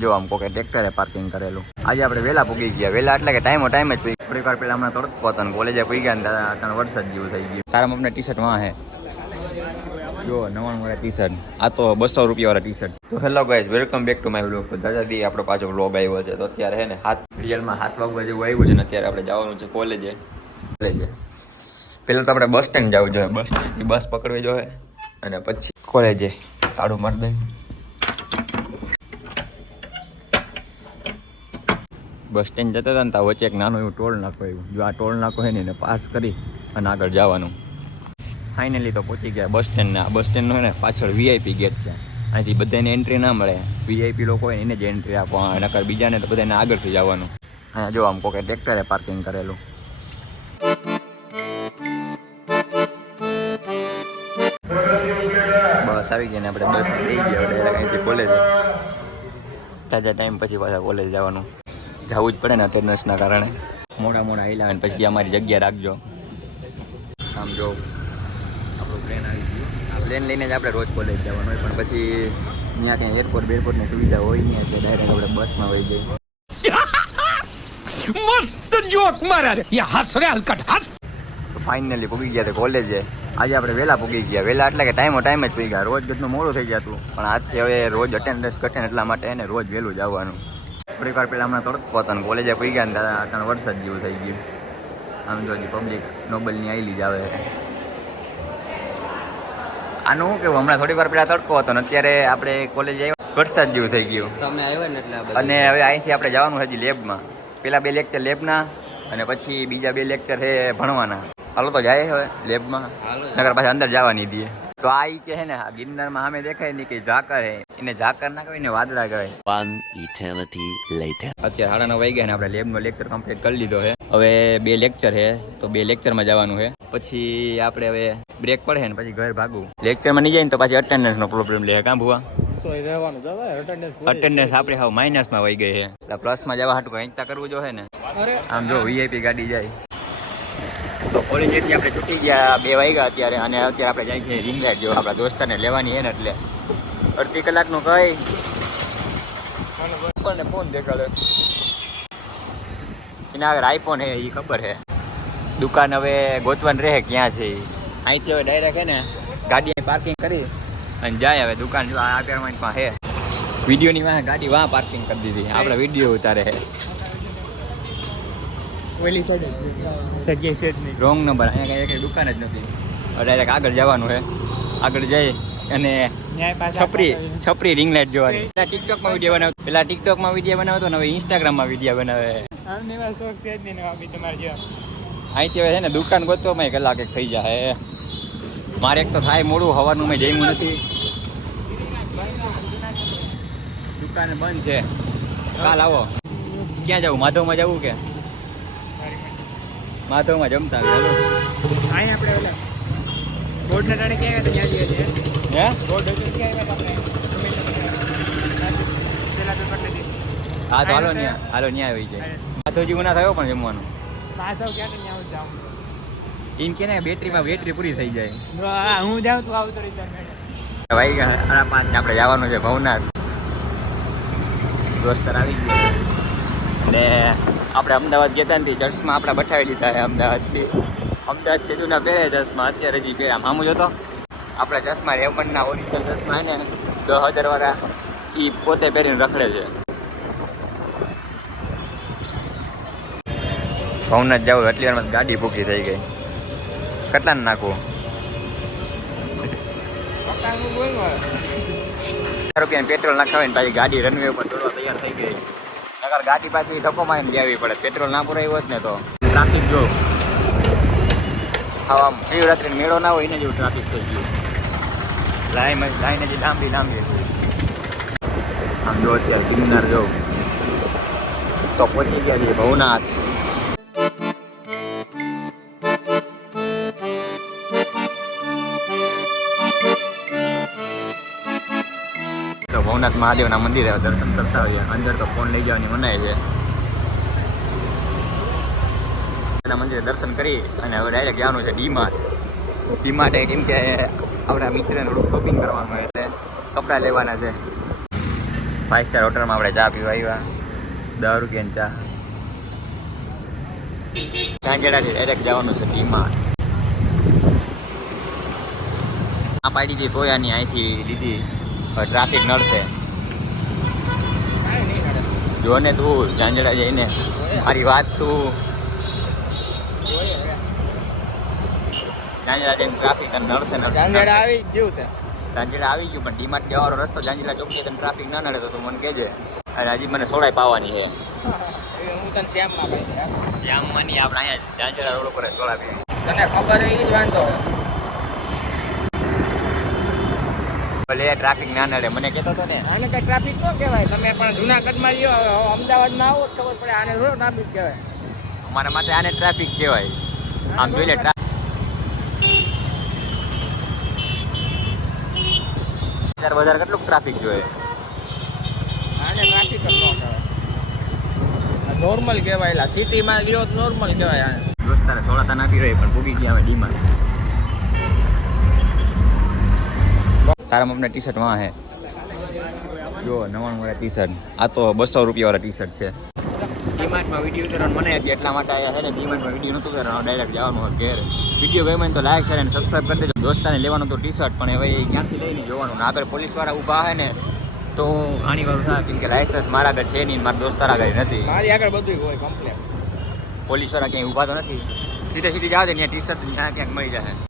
જો આમ કોકે ટ્રેક્ટરે પાર્કિંગ કરેલું. આજે આપણે વહેલા પૂગી ગયા. વહેલા એટલે કે ટાઈમો ટાઈમ જ પૂગી વાર પહેલાં હમણાં તડકો હતો ને કોલેજે પૂગી ગયા ને તારા વરસાદ જેવું થઈ ગયું. તારા મમ્મી ટી શર્ટ વાં હે. જો, નવાણું વાળા ટી શર્ટ આ તો બસો રૂપિયા વાળા ટી શર્ટ તો hello guys welcome back to my vlog તો દાદા દી આપણો પાછો વ્લોગ આવ્યો છે. તો અત્યારે હે ને હાથ રિયલમાં હાથ વાગવા જેવું આવ્યું છે ને અત્યારે આપણે જવાનું છે કોલેજે કોલેજે પહેલાં તો આપણે બસ સ્ટેન્ડ જવું જોઈએ. બસ બસ પકડવી જોઈએ. અને પછી કોલેજે તાળું મારી દઈ બસ સ્ટેન્ડ જતા હતા ને ત્યાં વચ્ચે એક નાનું એવું ટોલ નાખો એવું જો આ ટોલ નાખો છે ને, એને પાસ કરી અને આગળ જવાનું. ફાઇનલી તો પહોંચી ગયા બસ સ્ટેન્ડને આ બસ સ્ટેન્ડનો ને પાછળ વીઆઈપી ગેટ છે. અહીંથી બધાને એન્ટ્રી ના મળે. વીઆઈપી લોકો હોય એને જ એન્ટ્રી આપવા નકર બીજાને તો બધાને આગળથી જવાનું. અહીંયા જો આમ કોકે ટ્રેક્ટરે પાર્કિંગ કરેલું. બસ આવી ગઈ ને આપણે બસ થઈ ગયા અહીંથી કોલેજ તાજા ટાઈમ પછી પાછા કોલેજ જવાનું. જવું જ પડે ને અટેન્ડન્સના કારણે. મોડા મોડા આવેલા અને પછી અમારી જગ્યા રાખજો. આમ જો પ્લેન આવી ગયું. પ્લેન લઈને જ આપણે રોજ કોલેજ જવાનું હોય પણ પછી ત્યાં ક્યાં એરપોર્ટ બેરપોર્ટની સુવિધા હોય નહીં એટલે ડાયરેક્ટ આપણે બસમાં વહી જઈએ. મસ્ત જોક મારા રે. યા હસ રે હલકટ હસ ફાઇનલી પૂગી ગયા તે કોલેજે આજે આપણે વહેલા પૂગી ગયા. વહેલા એટલે કે ટાઈમો ટાઈમ જ પૂગી ગયા રોજ ગતનું મોડું થઈ જતું. પણ આજથી હવે રોજ અટેન્ડન્સ ઘટે એટલા માટે એને રોજ વહેલું જ જવાનું થોડીક વાર પહેલાં હમણાં તડકો પોતાનું કોલેજે પી ગયા ને દાદા ત્રણ વરસાદ જેવું થઈ ગયું. આમ જો પબ્લિક નોબલની આવેલી જ આવે. આનું શું કેવું? હમણાં થોડી વાર પહેલાં તડકો હતો ને અત્યારે આપણે કોલેજ આવ્યા. વરસાદ જેવું થઈ ગયું. તમે આવ્યા ને એટલે અને હવે અહીંથી આપણે જવાનું હજી લેબમાં. પેલા બે લેક્ચર લેબના અને પછી બીજા બે લેક્ચર છે ભણવાના. હાલો તો જાય હવે લેબમાં. નગર પાછા અંદર જવા નહીં દે તો આ ઈ કે છે ને આ ગિરનારમાં સામે દેખાય ને કે ઝાકર હે. એને ઝાકર ના કહેવાય ને વાદળા કહેવાય. One ઇટર્નિટી લેટર અત્યારે સાડા નવ વાગ્યા ને આપણે લેબનો લેક્ચર કમ્પ્લીટ કરી લીધો છે. હવે બે લેક્ચર છે તો બે લેક્ચરમાં જવાનું છે. પછી આપણે હવે બ્રેક પડે ને પછી ઘર ભાગવું. લેક્ચરમાં નહીં જાય ને તો પછી અટેન્ડન્સનો પ્રોબ્લેમ લે કાં ભુવા? અટેન્ડન્સ આપણે હાવ માઇનસમાં વહી ગઈ છે. એટલે પ્લસમાં જવા હાટું કંઈક કરવું જોઈએ ને. આમ જો વીઆઈપી ગાડી જાય. તો કોલેજેથી આપણે છૂટી ગયા, બે વાગ્યા અત્યારે, અને અત્યારે આપણે જાય છે રિંગ લાઇટ જો આપણા દોસ્તારને લેવાની છે ને એટલે. અડધી કલાકનું કઈ. આપણને ફોન દેખાડે? એના આગળ આઈફોન હે એ ખબર છે. દુકાન હવે ગોતવાન રહે ક્યાં છે. અહીંથી હવે ડાયરેક્ટ હે ને ગાડી પાર્કિંગ કરી અને જાય હવે દુકાન જો આ અપાર્ટમેન્ટમાં હે વિડીયોની વાહ ગાડી વાહ પાર્કિંગ કરી દીધી આપણે વીડિયો ઉતારે છે. ઓલી સાઈડ જગ્યાએ છે જ નહીં. રોંગ નંબર અહીંયા કઈ દુકાન જ નથી. ડાયરેક્ટ આગળ જવાનું છે. આગળ જઈ અને છપરી છપરી રિંગ લાઇટ જોવાની. પેલા ટિકટોકમાં વીડિયો બનાવતો પેલા ટિકટોકમાં વીડિયો બનાવતો ને હવે ઇન્સ્ટાગ્રામમાં વીડિયો બનાવે. આમને એવા શોખ છે જ નહીં ને વાપી તમારે જેવા. અહીંથી હવે છે ને દુકાન ગોતવામાં કલાક એક થઈ જાય મારે એક તો થાય મોડું હવાનું મેં જમ્યું નથી. દુકાન બંધ છે. કાલ આવો. ક્યાં જવું? માધવમાં જવું કે? માધવમાં જમતા અહીં આપણે ઓલા બોર્ડના ટાણે ક્યાં ગયા ત્યાં જઈએ છીએ હે? બોર્ડ ક્યાં ગયા આપણે? હા તો હાલો ન્યા હાલો ન્યા આવી જાય. માધવજી ગુના થયો પણ જમવાનું? માધવ ક્યાં તો જાઉં? એમ કે ને બેટરીમાં બેટરી પૂરી થઈ જાય. હા હું જાઉં તું આવતો રહી ભાઈ પાંચ આપણે જવાનું છે ભવનાથ. દોસ્તર આવી ગયો. અને આપણે અમદાવાદ ગયા હતા ને તે ચર્ચમાં આપણા બઠાવી લીધા છે અમદાવાદથી. અમદાવાદથી જૂના પહેરે ચશ્મા અત્યારે હજી પહેરા. મામું જોતો? આપણા ચશ્મા રેમંડના ઓરિજિનલ ચશ્મા ને દસ હજારવાળા એ પોતે પહેરીને રખડે છે. ભવનાથ જવું એટલી વારમાં ગાડી ભૂખી થઈ ગઈ. કેટલાને નાખવું રૂપિયા પેટ્રોલ નખાવે ને પાછી ગાડી રનવે ઉપર દોડવા તૈયાર થઈ ગઈ. નગર ગાડી પાછી ધક્કો મારીને જવી પડે. પેટ્રોલ ના પુરાયું હોત ને તો. ટ્રાફિક જો. આમ શિવરાત્રી મેળો ના હોય એને જેવું ટ્રાફિક થઈ ગયું. લાઈન લાઈન હજી લાંબી લાંબી આમ જો અત્યારે ગિરનાર જો. તો પહોંચી ગયા છીએ ભવનાથ. ભવનાથ મહાદેવના મંદિરે દર્શન કરતા હોઈએ. અંદર તો ફોન લઈ જવાની મનાય છે. એના મંદિરે દર્શન કરી અને હવે ડાયરેક્ટ જવાનું છે ડીમાર્ટ. ડીમાર્ટ કેમ કે આપણા મિત્રને થોડું શોપિંગ કરવાનું એટલે કપડાં લેવાના છે. ફાઇવ સ્ટાર હોટલમાં આપણે ચા પીવા આવ્યા. દસ રૂપિયાની ચા. કાંજડાથી ડાયરેક્ટ જવાનું છે ડીમાં આ પાડી હતી તોયાની અહીંથી લીધી. ટ્રાફિક નડશે. નહીં. જો ને તું ઝાંઝડા જઈને મારી વાત તું. ઝાંઝડા જઈને ટ્રાફિક તને નડશે ઝાંઝડા આવી ગયું તે ઝાંઝડા આવી ગયું પણ ડીમાર્ટ જવાનો રસ્તો ઝાંઝડા ચોકડી તને ટ્રાફિક ના નડે તો તું મને કહેજે. અને હજી મને સોડાઈ પાવાની છે. શ્યામ હું તને શ્યામમાં દે આપણે અહીંયા ઝાંઝડા રોડ ઉપર સોડા પીવી તને ખબર એ જ વાંધો. ભલે ટ્રાફિક ના નડે. મને કહેતો હતો ને આને કઈ ટ્રાફિક નો કહેવાય. તમે પણ જુનાગઢમાં રહ્યો હવે અમદાવાદમાં આવો તો ખબર પડે આને થોડો ટ્રાફિક કહેવાય. અમારા માટે આને ટ્રાફિક કહેવાય. આમ જોઈ લે ટ્રાફિક વધારે કેટલું ટ્રાફિક જોઈએ? આને ટ્રાફિક જ ન કહેવાય. નોર્મલ કહેવાય સિટીમાં ગયો તો નોર્મલ કહેવાય આને. દોસ્તારે થોડા તા નાખી રહી પણ ભૂગી ગયા અમે ડીમાં તારા મમ્મી ટી શર્ટ વાં હે. જો નવાણું વાળા ટી શર્ટ આ તો બસો રૂપિયા વાળા ટી શર્ટ છે. ડીમાર્ટમાં વીડિયો ઉતારવાનું મને હતી એટલા માટે આવ્યા છે ને ડીમાર્ટમાં વીડિયો નહોતું ઉતારવાનું ડાયરેક્ટ જવાનું હોય ઘેર. વીડિયો ગમે ને તો લાઈક શેર અને સબસ્ક્રાઈબ કરી દેજો. દોસ્તાને લેવાનું તો ટી શર્ટ પણ હવે એ ક્યાંથી લઈને જોવાનું? ને આગળ પોલીસવાળા ઊભા હે ને તો આની વાળું થાય કેમ કે લાઇસન્સ મારા આગળ છે નહીં મારા દોસ્તાર આગળ નથી. મારી આગળ બધું હોય કમ્પ્લેટ પોલીસવાળા ક્યાંય ઊભા તો નથી. સીધે સીધી જાવ દે ત્યાં ટી શર્ટ ક્યાં ક્યાંક મળી જશે